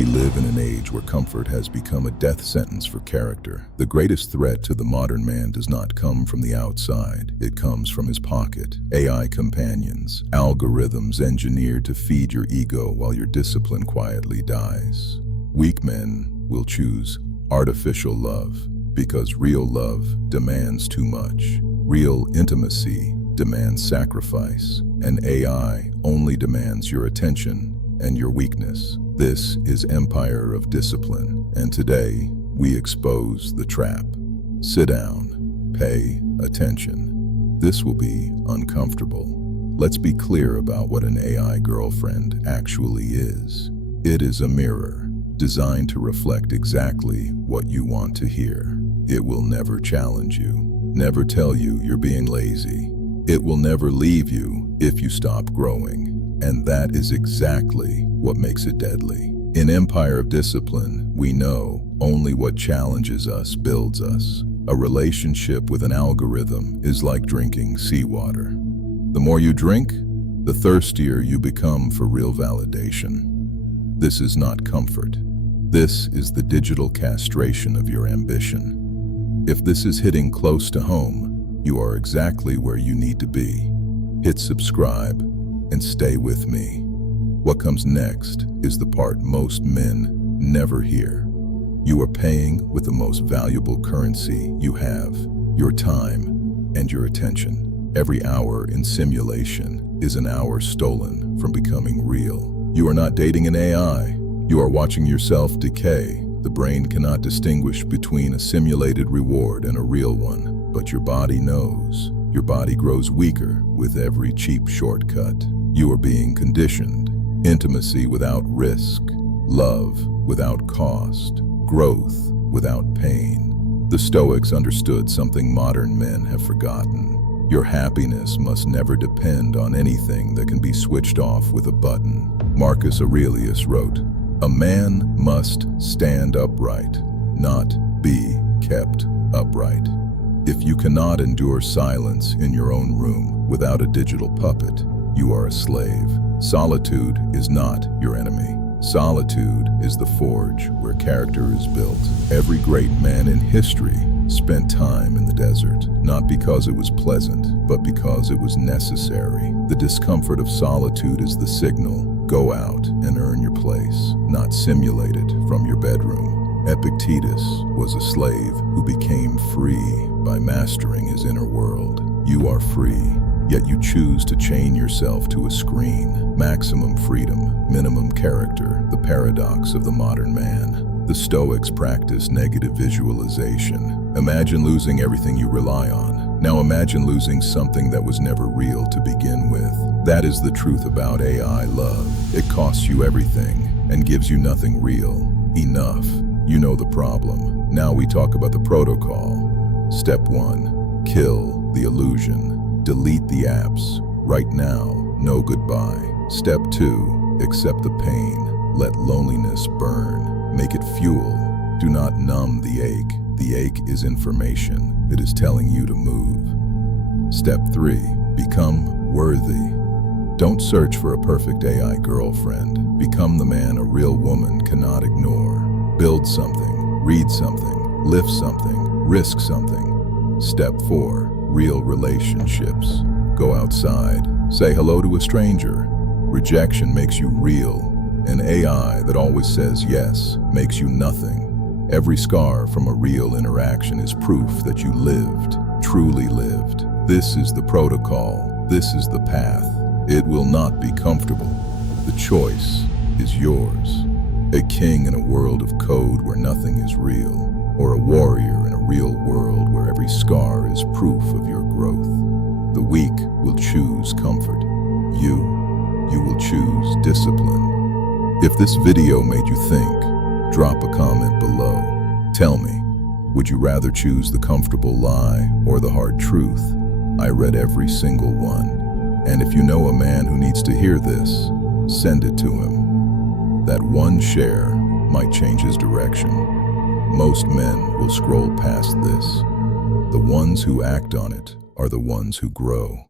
We live in an age where comfort has become a death sentence for character. The greatest threat to the modern man does not come from the outside. It comes from his pocket. AI companions, algorithms engineered to feed your ego while your discipline quietly dies. Weak men will choose artificial love because real love demands too much. Real intimacy demands sacrifice, and AI only demands your attention and your weakness. This is Empire of Discipline, and today we expose the trap. Sit down, pay attention. This will be uncomfortable. Let's be clear about what an AI girlfriend actually is. It is a mirror designed to reflect exactly what you want to hear. It will never challenge you, never tell you you're being lazy. It will never leave you if you stop growing. And that is exactly what makes it deadly. In Empire of Discipline, we know only what challenges us builds us. A relationship with an algorithm is like drinking seawater. The more you drink, the thirstier you become for real validation. This is not comfort. This is the digital castration of your ambition. If this is hitting close to home, you are exactly where you need to be. Hit subscribe and stay with me. What comes next is the part most men never hear. You are paying with the most valuable currency you have, your time and your attention. Every hour in simulation is an hour stolen from becoming real. You are not dating an AI. You are watching yourself decay. The brain cannot distinguish between a simulated reward and a real one, but your body knows. Your body grows weaker with every cheap shortcut. You are being conditioned. Intimacy without risk, love without cost, growth without pain. The Stoics understood something modern men have forgotten. Your happiness must never depend on anything that can be switched off with a button. Marcus Aurelius wrote, "A man must stand upright, not be kept upright." If you cannot endure silence in your own room without a digital puppet, you are a slave. Solitude is not your enemy. Solitude is the forge where character is built. Every great man in history spent time in the desert, not because it was pleasant, but because it was necessary. The discomfort of solitude is the signal. Go out and earn your place, not simulate it from your bedroom. Epictetus was a slave who became free by mastering his inner world. You are free, yet you choose to chain yourself to a screen. Maximum freedom, minimum character, the paradox of the modern man. The Stoics practice negative visualization. Imagine losing everything you rely on. Now imagine losing something that was never real to begin with. That is the truth about AI love. It costs you everything and gives you nothing real. Enough. You know the problem. Now we talk about the protocol. Step 1. Kill the illusion. Delete the apps. Right now, no goodbye. Step 2. Accept the pain. Let loneliness burn. Make it fuel. Do not numb the ache. The ache is information. It is telling you to move. Step 3. Become worthy. Don't search for a perfect AI girlfriend. Become the man a real woman cannot ignore. Build something, read something, lift something, risk something. Step 4. Real relationships. Go outside. Say hello to a stranger. Rejection makes you real. An AI that always says yes makes you nothing. Every scar from a real interaction is proof that you lived, truly lived. This is the protocol. This is the path. It will not be comfortable. The choice is yours. A king in a world of code where nothing is real, or a warrior in a real world where every scar is proof of your growth. The weak will choose comfort. You will choose discipline. If this video made you think, drop a comment below. Tell me, would you rather choose the comfortable lie or the hard truth? I read every single one. And if you know a man who needs to hear this, send it to him. That one share might change his direction. Most men will scroll past this. The ones who act on it are the ones who grow.